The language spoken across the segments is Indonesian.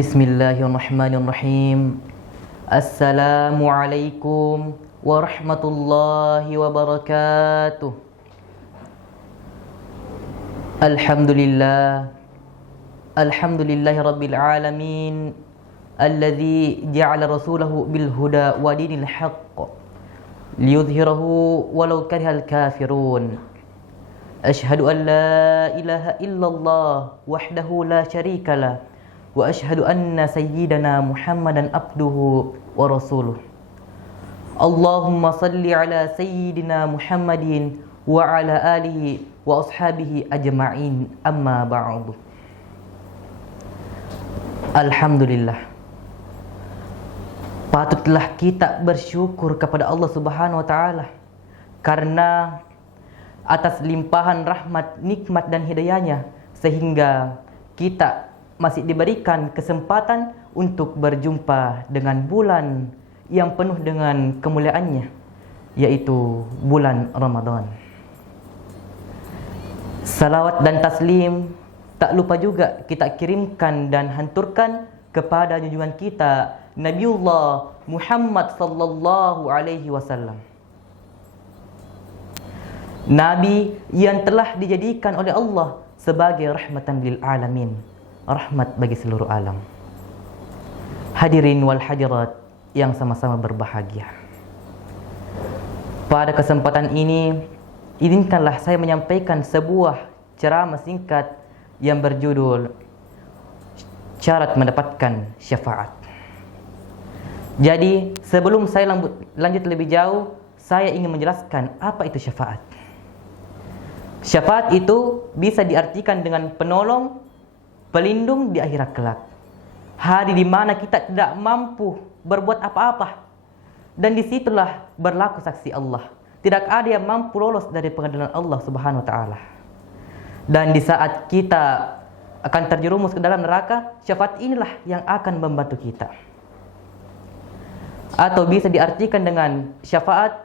Bismillahirrahmanirrahim. Assalamualaikum warahmatullahi wabarakatuh. Alhamdulillahi rabbil alamin, alladzi ja'ala rasulahu bil huda wa dinil haqq liyudhhirahu walau karihal kafirun. Ashhadu an la ilaha illallah wahdahu la syarikalah wa ashhadu anna sayyidana Muhammadan abduhu wa rasuluh. Allahumma salli ala sayyidina Muhammadin wa ala alihi wa ashabihi ajma'in, amma ba'du. Alhamdulillah, patutlah kita bersyukur kepada Allah Subhanahu wa taala karena atas limpahan rahmat, nikmat dan hidayahnya sehingga kita masih diberikan kesempatan untuk berjumpa dengan bulan yang penuh dengan kemuliaannya, yaitu bulan Ramadan. Salawat dan taslim tak lupa juga kita kirimkan dan hanturkan kepada junjungan kita Nabiullah Muhammad sallallahu alaihi wasallam, Nabi yang telah dijadikan oleh Allah sebagai rahmatan lil alamin, rahmat bagi seluruh alam. Hadirin wal hadirat yang sama-sama berbahagia, pada kesempatan ini izinkanlah saya menyampaikan sebuah ceramah singkat yang berjudul syarat mendapatkan syafaat. Jadi sebelum saya lanjut lebih jauh, saya ingin menjelaskan apa itu syafaat. Syafaat itu bisa diartikan dengan penolong, pelindung di akhirat kelak, hari di mana kita tidak mampu berbuat apa-apa, dan disitulah berlaku saksi Allah. Tidak ada yang mampu lolos dari pengadilan Allah Subhanahu wa taala. Dan di saat kita akan terjerumus ke dalam neraka, syafaat inilah yang akan membantu kita. Atau bisa diartikan dengan syafaat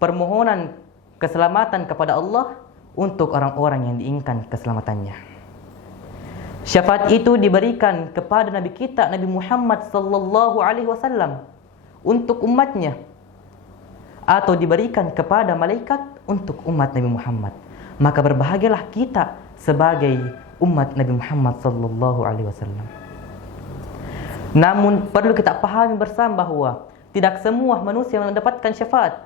permohonan keselamatan kepada Allah untuk orang-orang yang diinginkan keselamatannya. Syafaat itu diberikan kepada Nabi kita, Nabi Muhammad sallallahu alaihi wasallam untuk umatnya, atau diberikan kepada malaikat untuk umat Nabi Muhammad. Maka berbahagialah kita sebagai umat Nabi Muhammad sallallahu alaihi wasallam. Namun perlu kita pahami bersama bahwa tidak semua manusia mendapatkan syafaat.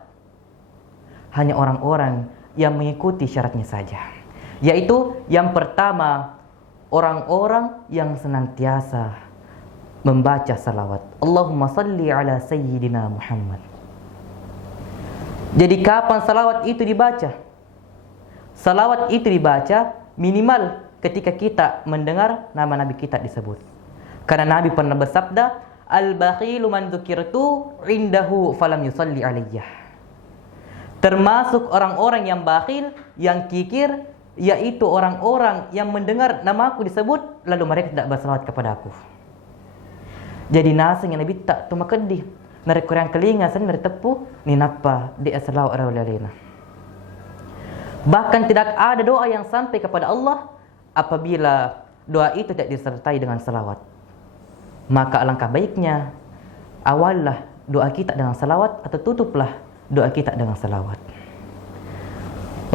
Hanya orang-orang yang mengikuti syaratnya saja. Yaitu yang pertama, orang-orang yang senantiasa membaca salawat. Allahumma salli ala sayyidina Muhammad. Jadi kapan salawat itu dibaca? Salawat itu dibaca minimal ketika kita mendengar nama Nabi kita disebut. Karena Nabi pernah bersabda, al-bakhilu man dzukirtu indahu falam yusalli alayyah. Termasuk orang-orang yang bakhil, yang kikir, yaitu orang-orang yang mendengar namaku disebut lalu mereka tidak bersalawat kepadaku. Jadi nasa yang Nabi tak tu makadih narik kurang kelinga san narik tepu ni napa di asalau arawlalina. Bahkan tidak ada doa yang sampai kepada Allah apabila doa itu tidak disertai dengan salawat. Maka alangkah baiknya awallah doa kita dengan salawat atau tutuplah doa kita dengan salawat.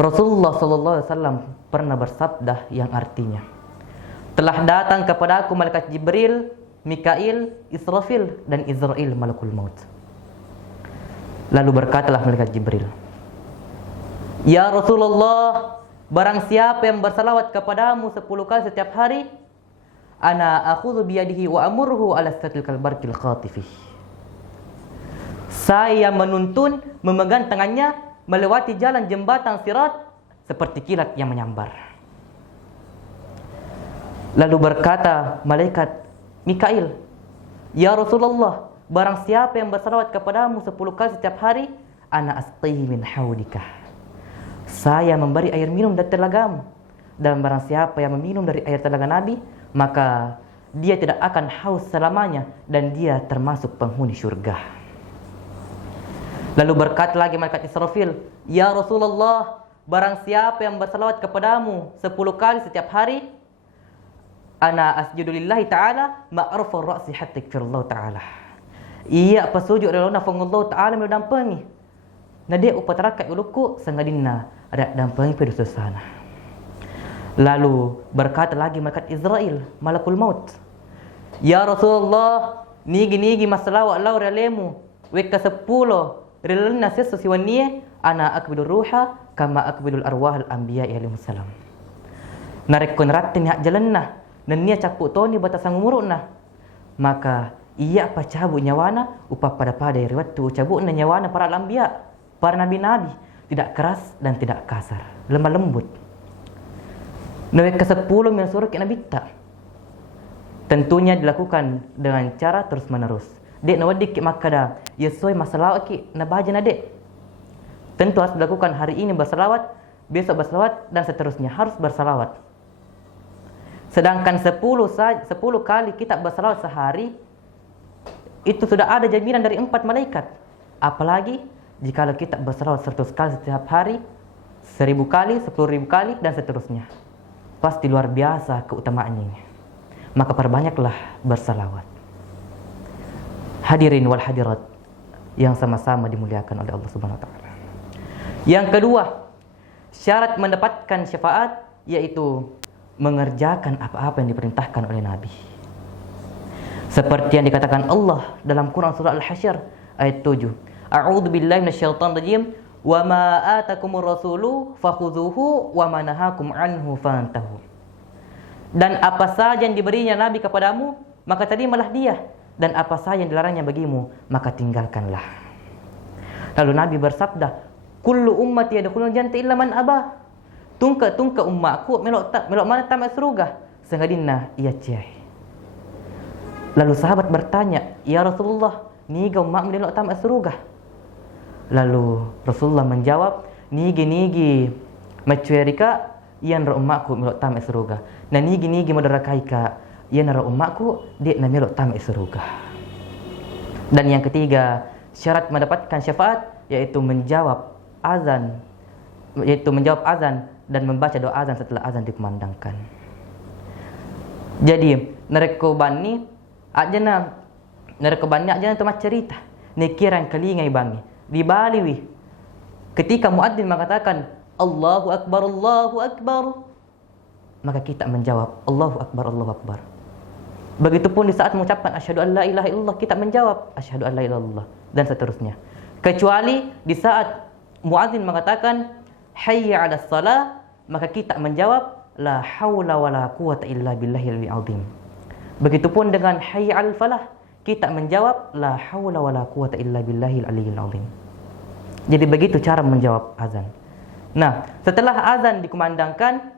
Rasulullah sallallahu alaihi wasallam pernah bersabda yang artinya, telah datang kepadaku malaikat Jibril, Mikail, Israfil dan Izrail malakul maut. Lalu berkatalah malaikat Jibril, ya Rasulullah, barang siapa yang bersalawat kepadamu 10 kali setiap hari, ana akhudhu biyadihi wa amurhu ala satil kalbarkil khatifih. Saya menuntun, memegang tangannya melewati jalan jembatan sirat seperti kilat yang menyambar. Lalu berkata malaikat Mikail, ya Rasulullah, barang siapa yang bersalawat kepadamu 10 kali setiap hari, ana asqihi min haudika. Saya memberi air minum dari telagamu. Dan barang siapa yang meminum dari air telaga Nabi, maka dia tidak akan haus selamanya dan dia termasuk penghuni syurga. Lalu berkata lagi malaikat Israfil, ya Rasulullah, barang siapa yang bersalawat kepadamu 10 kali setiap hari, ana asjudu lillahi ta'ala ma'rafur ra'si hatta yakfirullahu ta'ala. Iya pasujud relona fangullahu ta'ala medampangi. Nade upatarakat uluku sangadinna ada dampangi pedusana. Lalu berkata lagi malaikat Israel, malakul maut. Ya Rasulullah, nigi masalah Allah relemu. Weka 10 relena sesu siwanie ana akbidur ruha kama akbidul arwah al-anbiya alaihi salam. Narekon ratin hak jalanna dan nia capuk toni batasang umuruna. Maka ia apa cabut nyawana upa pada riwayat tu cabutna nyawana para anbiya, para nabi-nabi, tidak keras dan tidak kasar, lemah lembut. Nabi ke-10 yang suruh kena bitta. Tentunya dilakukan dengan cara terus menerus. Dek nawadik makada yesoi masalah ki nabajan adek. Tentu harus dilakukan hari ini bersalawat, besok bersalawat dan seterusnya harus bersalawat. Sedangkan 10 kali kita bersalawat sehari itu sudah ada jaminan dari 4 malaikat. Apalagi jika kita bersalawat 100 kali setiap hari, 1000 kali, 10.000 kali dan seterusnya. Pasti luar biasa keutamaannya ini. Maka perbanyaklah bersalawat. Hadirin wal hadirat yang sama-sama dimuliakan oleh Allah Subhanahu wa taala. Yang kedua, syarat mendapatkan syafaat yaitu mengerjakan apa-apa yang diperintahkan oleh Nabi. Seperti yang dikatakan Allah dalam Quran surah Al-Hasyr ayat 7. A'udzu billahi minasyaitonir rajim. Wa ma atakumur rasulu fakhudhuhu wa ma nahakum anhu fantahu. Dan apa saja yang diberinya Nabi kepadamu, maka terimalah dia, dan apa saja yang dilarangnya bagimu, maka tinggalkanlah. Lalu Nabi bersabda, kullu ummati yadkhulul jannata illa man aba. Tungka ummatku melok mana tamat surga, sengadina ia cai. Lalu sahabat bertanya, ya Rasulullah, niga ummatmu melok tamat surga. Lalu Rasulullah menjawab, nigi macuerika yan ra ummaku melok tamat surga. Na nigi madarakaika yan ra ummaku dia na melok tamat surga. Dan yang ketiga, syarat mendapatkan syafaat yaitu menjawab azan dan membaca doa azan setelah azan dikumandangkan. Jadi narekoban ajana temat cerita nikiran kalingai bangi di Baliwi ketika muadzin mengatakan Allahu Akbar, maka kita menjawab Allahu Akbar. Begitupun di saat mengucapkan asyhadu an la ilaha illallah, kita menjawab asyhadu an la ilaha illallah dan seterusnya. Kecuali di saat muadzin mengatakan hayya 'alas shalah, maka kita menjawab la haula wala quwata illa billahil azim. Begitupun dengan hayya 'alal falah, kita menjawab la haula wala quwata illa billahil aliyyil azim. Jadi begitu cara menjawab azan. Nah, setelah azan dikumandangkan,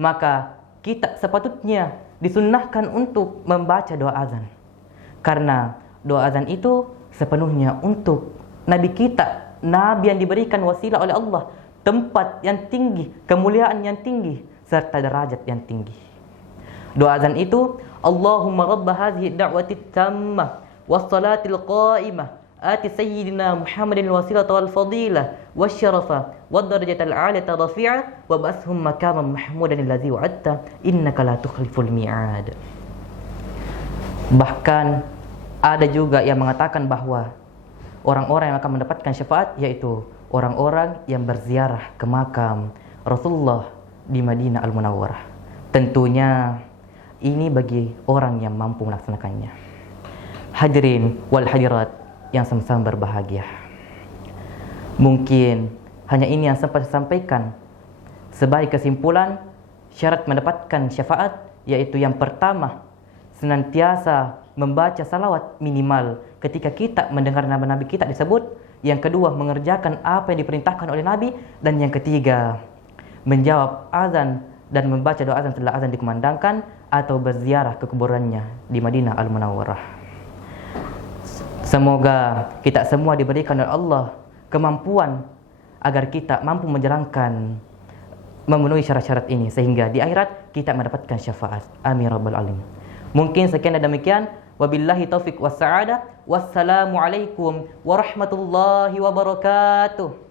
maka kita sepatutnya disunnahkan untuk membaca doa azan. Karena doa azan itu sepenuhnya untuk Nabi kita, Nabi yang diberikan wasilah oleh Allah, tempat yang tinggi, kemuliaan yang tinggi, serta derajat yang tinggi. Doa azan itu, Allahumma rabba hadhihi da'wati tammah was-salatil qa'imah ati sayyidina Muhammadin wasilata wal fadilah wasyarafa wad darajatal 'aliyata rafi'a wa ba'athhum maqaman mahmudan allazi wa'adta innaka la tukhliful mi'ad. Bahkan ada juga yang mengatakan bahwa orang-orang yang akan mendapatkan syafaat yaitu orang-orang yang berziarah ke makam Rasulullah di Madinah Al-Munawwarah. Tentunya ini bagi orang yang mampu melaksanakannya. Hadirin wal hadirat yang sama-sama berbahagia. Mungkin hanya ini yang sempat saya sampaikan. Sebagai kesimpulan, syarat mendapatkan syafaat yaitu yang pertama, senantiasa membaca salawat minimal ketika kita mendengar nama Nabi kita disebut. Yang kedua, mengerjakan apa yang diperintahkan oleh Nabi. Dan yang ketiga, menjawab azan dan membaca doa azan setelah azan dikumandangkan atau berziarah ke kuburannya di Madinah Al-Munawwarah. Semoga kita semua diberikan oleh Allah kemampuan agar kita mampu menjalankan, memenuhi syarat-syarat ini sehingga di akhirat kita mendapatkan syafaat. Amin rabbal alamin. Mungkin sekian dan demikian. Wabillahi taufiq was sa'adah. Wassalamualaikum warahmatullahi wabarakatuh.